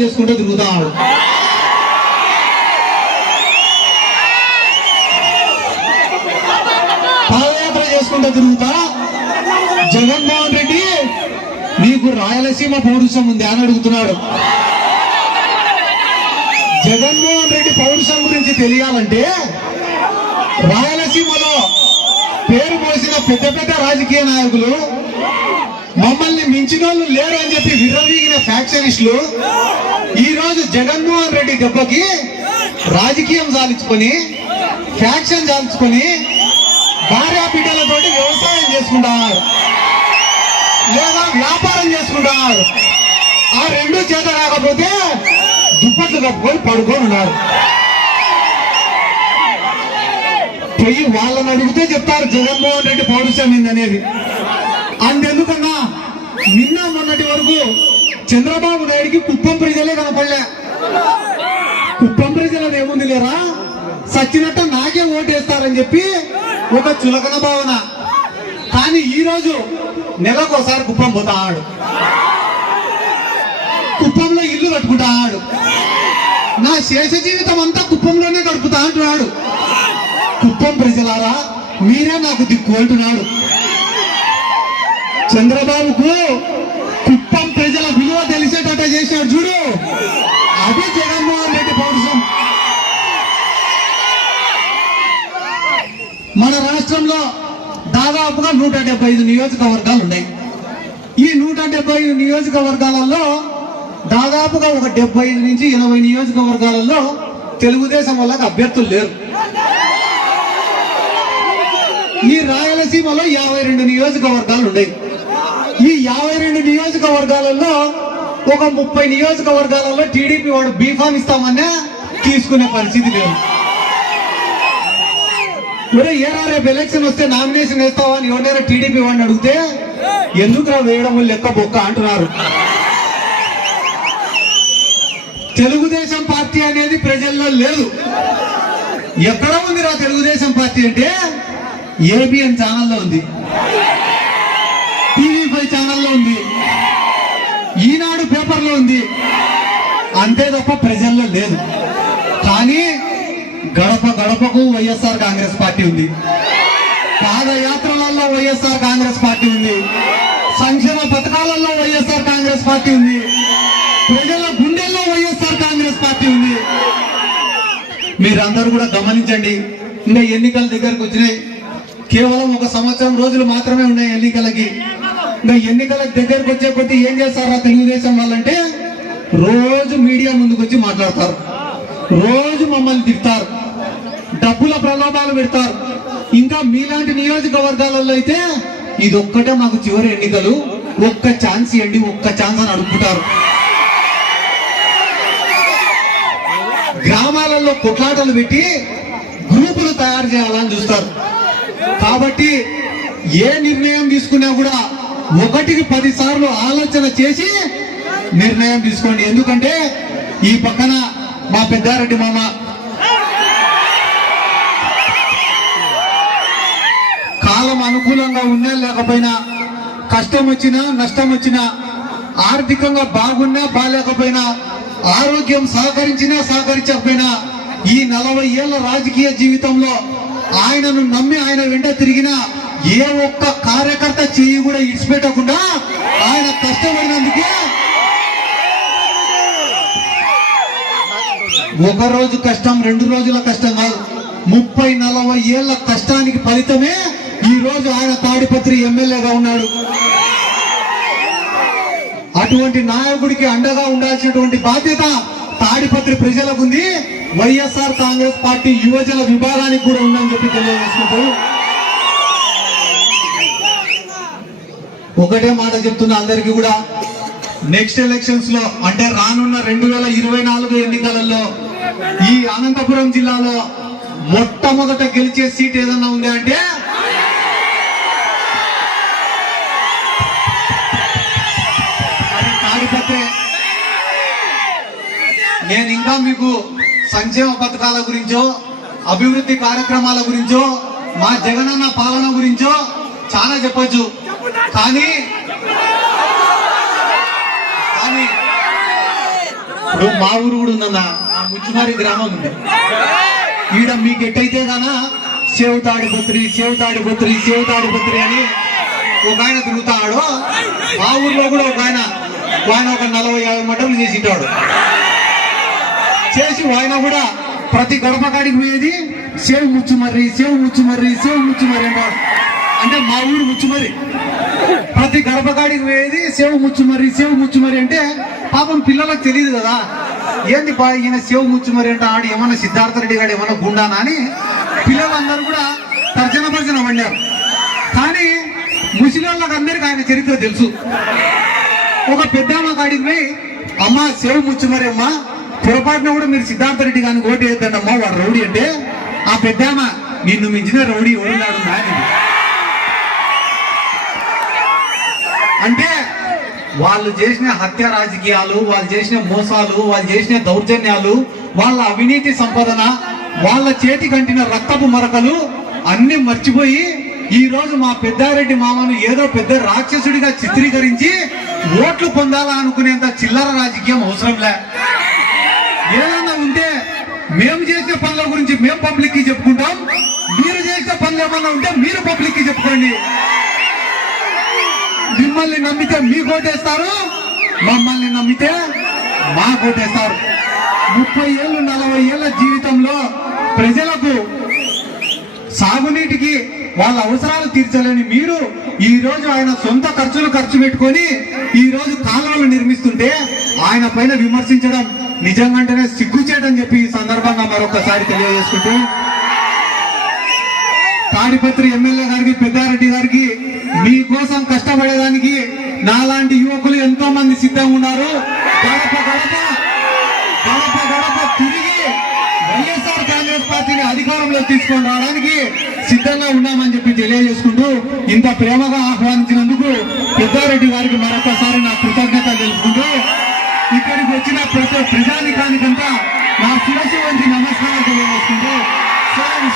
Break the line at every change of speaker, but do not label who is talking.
చేసుకుంటూ తిరుగుతాడు. పాదయాత్ర చేసుకుంటూ తిరుగుతా. జగన్మోహన్ రెడ్డి నీకు రాయలసీమ పౌరుషం ఉంది అని అడుగుతున్నాడు. జగన్మోహన్ రెడ్డి పౌరుషం గురించి తెలియాలంటే రాయలసీమలో పేరు మోసిన పెద్ద పెద్ద రాజకీయ నాయకులు మమ్మల్ని మించిన వాళ్ళు లేరు అని చెప్పి విర్రవీగిన ఫ్యాక్షనిస్టులు ఈ రోజు జగన్మోహన్ రెడ్డి దెబ్బకి రాజకీయం సాధించుకొని ఫ్యాక్షన్ సాధించుకొని భార్యా బిడ్డలతోటి వ్యవసాయం చేసుకుంటారు. లేదా వ్యాపారం చేసుకుంటారు. ఆ రెండు చేత రాకపోతే దుప్పట్లు కప్పుకొని పడుకొని ఉన్నారు. పోయి వాళ్ళని అడిగితే చెప్తారు జగన్మోహన్ రెడ్డి పౌరుషం అనేది. అందుకన్నా నిన్న మొన్నటి వరకు చంద్రబాబు నాయుడికి కుప్పం ప్రజలే కనపడలే. కుప్పం ప్రజలను ఏముంది లేరా? సచ్చినట్టు నాకే ఓటేస్తారని చెప్పి ఒక చులకన భావన. కానీ ఈ రోజు నెలకు ఒకసారి కుప్పం పోతాడు కుప్పంలో ఇల్లు కట్టుకుంటాడు నా శేష జీవితం అంతా కుప్పంలోనే గడుపుతా అంటున్నాడు. కుప్పం ప్రజలారా మీరే నాకు దిక్కు అంటున్నాడు. చంద్రబాబుకు కుప్పం ప్రజల విలువ తెలిసేటట్టు చేశాడు చూడు. అది జగన్మోహన్ రెడ్డి పౌరుషం మన రాష్ట్రంలో దాదాపుగా నూట డెబ్బై ఐదు నియోజకవర్గాలు ఉన్నాయి. ఈ నూట డెబ్బై ఐదు నియోజకవర్గాలలో దాదాపుగా ఒక డెబ్బై ఐదు నుంచి ఎనభై నియోజకవర్గాలలో తెలుగుదేశం వాళ్ళకి అభ్యర్థులు లేరు. ఈ రాయలసీమలో యాభై రెండు నియోజకవర్గాలు ఉన్నాయి. ఈ యాభై రెండు నియోజకవర్గాలలో ఒక ముప్పై నియోజకవర్గాలలో టీడీపీ వాడు బీఫామ్ ఇస్తామన్నా తీసుకునే పరిస్థితి లేదు. ఒరే ఏరా రేపు ఎలక్షన్ వస్తే నామినేషన్ వేస్తావా అని ఎవరైనా టీడీపీ వాడిని అడిగితే ఎందుకురా వేయడం లెక్క బొక్క అంటున్నారు. తెలుగుదేశం పార్టీ అనేది ప్రజల్లో లేదు. ఎక్కడ ఉందిరా తెలుగుదేశం పార్టీ అంటే ఏబిఎన్ ఛానల్లో ఉంది. టీవీ ఛానల్లో ఉంది. ఈనాడు పేపర్లో ఉంది. అంతే తప్ప ప్రజల్లో లేదు. కానీ గడప గడపకు వైఎస్ఆర్ కాంగ్రెస్ పార్టీ ఉంది. పాదయాత్రలలో వైఎస్ఆర్ కాంగ్రెస్ పార్టీ ఉంది. సంక్షేమ పథకాలలో వైఎస్ఆర్ కాంగ్రెస్ పార్టీ ఉంది. ప్రజల గుండెల్లో వైఎస్ఆర్ కాంగ్రెస్ పార్టీ ఉంది. మీరందరూ కూడా గమనించండి. ఇంకా ఎన్నికల దగ్గరకు వచ్చినాయి. కేవలం ఒక సంవత్సరం రోజులు మాత్రమే ఉన్నాయి ఎన్నికలకి. ఇంకా ఎన్నికల దగ్గరకు వచ్చే కొద్దీ ఏం చేస్తారా తెలుగుదేశం వాళ్ళంటే రోజు మీడియా ముందుకు వచ్చి మాట్లాడతారు. రోజు మమ్మల్ని తిడతారు. డబ్బుల ప్రలోభాలు పెడతారు. ఇంకా మీలాంటి నియోజకవర్గాలలో అయితే ఇది ఒక్కటే మాకు చివరి ఎన్నికలు. ఒక్క ఛాన్స్ ఇవ్వండి ఒక్క ఛాన్స్ అని అడుగుతారు గ్రామాలలో కొట్లాటలు పెట్టి గ్రూపులు తయారు చేయాలని చూస్తారు. కాబట్టి ఏ నిర్ణయం తీసుకున్నా కూడా ఒకటికి పది సార్లు ఆలోచన చేసి నిర్ణయం తీసుకోండి. ఎందుకంటే ఈ పక్కన మా పెద్దారెడ్డి మామ. కాలం అనుకూలంగా ఉన్నా లేకపోయినా కష్టం వచ్చినా నష్టం వచ్చినా ఆర్థికంగా బాగున్నా బాగాలేకపోయినా ఆరోగ్యం సహకరించినా సహకరించకపోయినా ఈ నలభై ఏళ్ళ రాజకీయ జీవితంలో ఆయనను నమ్మి ఆయన వెంట తిరిగినా ఏ ఒక్క కార్యకర్త చేయి కూడా ఇడిచిపెట్టకుండా ఆయన కష్టపడినందుకు ఒక రోజు కష్టం రెండు రోజుల కష్టం కాదు. ముప్పై నలభై ఏళ్ళ కష్టానికి ఫలితమే ఈ రోజు ఆయన తాడిపత్రి ఎమ్మెల్యేగా ఉన్నాడు. అటువంటి నాయకుడికి అండగా ఉండాల్సినటువంటి బాధ్యత తాడిపత్రి ప్రజలకు ఉంది. వైఎస్ఆర్ కాంగ్రెస్ పార్టీ యువజన విభాగానికి కూడా ఉందని చెప్పి తెలియజేసుకుంటారు ఒకటే మాట చెప్తున్నా అందరికీ కూడా. నెక్స్ట్ ఎలక్షన్స్లో అంటే రానున్న రెండు వేల ఇరవై నాలుగు ఎన్నికలలో ఈ అనంతపురం జిల్లాలో మొట్టమొదట గెలిచే సీట్ ఏదన్నా ఉంది అంటే? తాడిపత్రే నేను ఇంకా మీకు సంక్షేమ పథకాల గురించో అభివృద్ధి కార్యక్రమాల గురించో మా జగనన్న పాలన గురించో చాలా చెప్పొచ్చు. కానీ కానీ ఇప్పుడు మా ఊరు కూడా ఉందన్న ఆ ముచ్చుమారి గ్రామం ఉంది. ఈడ మీకు ఎట్టయితే గానా సేవ్ పుత్రి సేవ్ పుత్రి సేవ్ పుత్రి అని ఒక ఆయన తిరుగుతాడు మా ఊర్లో కూడా ఒక ఆయన ఒక ఆయన ఒక నలభై యాభై మటలు చేసింటాడు. చేసి ఆయన కూడా ప్రతి గడప కాడికి పోయేది save Muchumarri save Muchumarri save Muchumarri అన్నాడు అంటే మా ఊరు ముచ్చుమర్రి. ప్రతి గడప పోయేది సేవ ముచ్చుమరి సేవ ముచ్చుమరి అంటే పాపం పిల్లలకు తెలియదు కదా. ఏంది బా ఈయన సేవ ముచ్చుమరి అంటే ఆడు ఏమన్నా సిద్ధార్థ రెడ్డి గారు ఏమన్నా గుండానా అని పిల్లలందరూ కూడా తర్జన భర్జన పడినారు కానీ ముసలి అందరికి ఆయన చరిత్ర తెలుసు. ఒక పెద్దమ్మ కాడికి పోయి అమ్మ సేవ ముచ్చుమరి అమ్మ పొరపాటున కూడా మీరు సిద్ధార్థ రెడ్డి గారిని ఓటు వేద్దండమ్మా వాడు రౌడీ అంటే ఆ పెద్దమ్మ నిన్ను మించిన రౌడీ ఓడినాడు నాని అంటే వాళ్ళు చేసిన హత్య రాజకీయాలు వాళ్ళు చేసిన మోసాలు వాళ్ళు చేసిన దౌర్జన్యాలు వాళ్ళ అవినీతి సంపాదన వాళ్ళ చేతి కంటిన రక్తపు మరకలు అన్ని మర్చిపోయి ఈ రోజు మా పెద్దారెడ్డి మామను ఏదో పెద్ద రాక్షసుడిగా చిత్రీకరించి ఓట్లు పొందాలా అనుకునేంత చిల్లర రాజకీయం అవసరంలే. ఏదైనా ఉంటే మేము చేసే పనుల గురించి మేము పబ్లిక్కి చెప్పుకుంటాం. మీరు చేసే పనులు ఏమన్నా ఉంటే మీరు పబ్లిక్కి చెప్పుకోండి. మిమ్మల్ని నమ్మితే మీ కోటేస్తారు? మమ్మల్ని నమ్మితే మా కోటేస్తారు. ముప్పై ఏళ్ళు నలభై ఏళ్ళ జీవితంలో ప్రజలకు సాగునీటికి వాళ్ళ అవసరాలు తీర్చలేని మీరు ఈ రోజు ఆయన సొంత ఖర్చులు ఖర్చు పెట్టుకొని ఈ రోజు కాలువలు నిర్మిస్తుంటే ఆయన పైన విమర్శించడం నిజంగానే సిగ్గుచేటని చెప్పి ఈ సందర్భంగా మరొకసారి తెలియజేసుకుంటూ తాడిపత్రి ఎమ్మెల్యే గారికి పెద్దారెడ్డి గారికి మీకోసం కష్టపడేదానికి నాలాంటి యువకులు ఎంతో మంది సిద్ధంగా ఉన్నారు. గడప గడప గడప గడప తిరిగి వైఎస్ఆర్ కాంగ్రెస్ పార్టీని అధికారంలో తీసుకొని రావడానికి సిద్ధంగా ఉన్నామని చెప్పి తెలియజేసుకుంటూ ఇంత ప్రేమగా ఆహ్వానించినందుకు పెద్దారెడ్డి గారికి మరొకసారి నా కృతజ్ఞత తెలుసుకుంటూ ఇక్కడికి వచ్చిన ప్రతి ప్రజానికానికంతా నా శిరస్సు వంటి నమస్కారం తెలియజేసుకుంటూ సోమ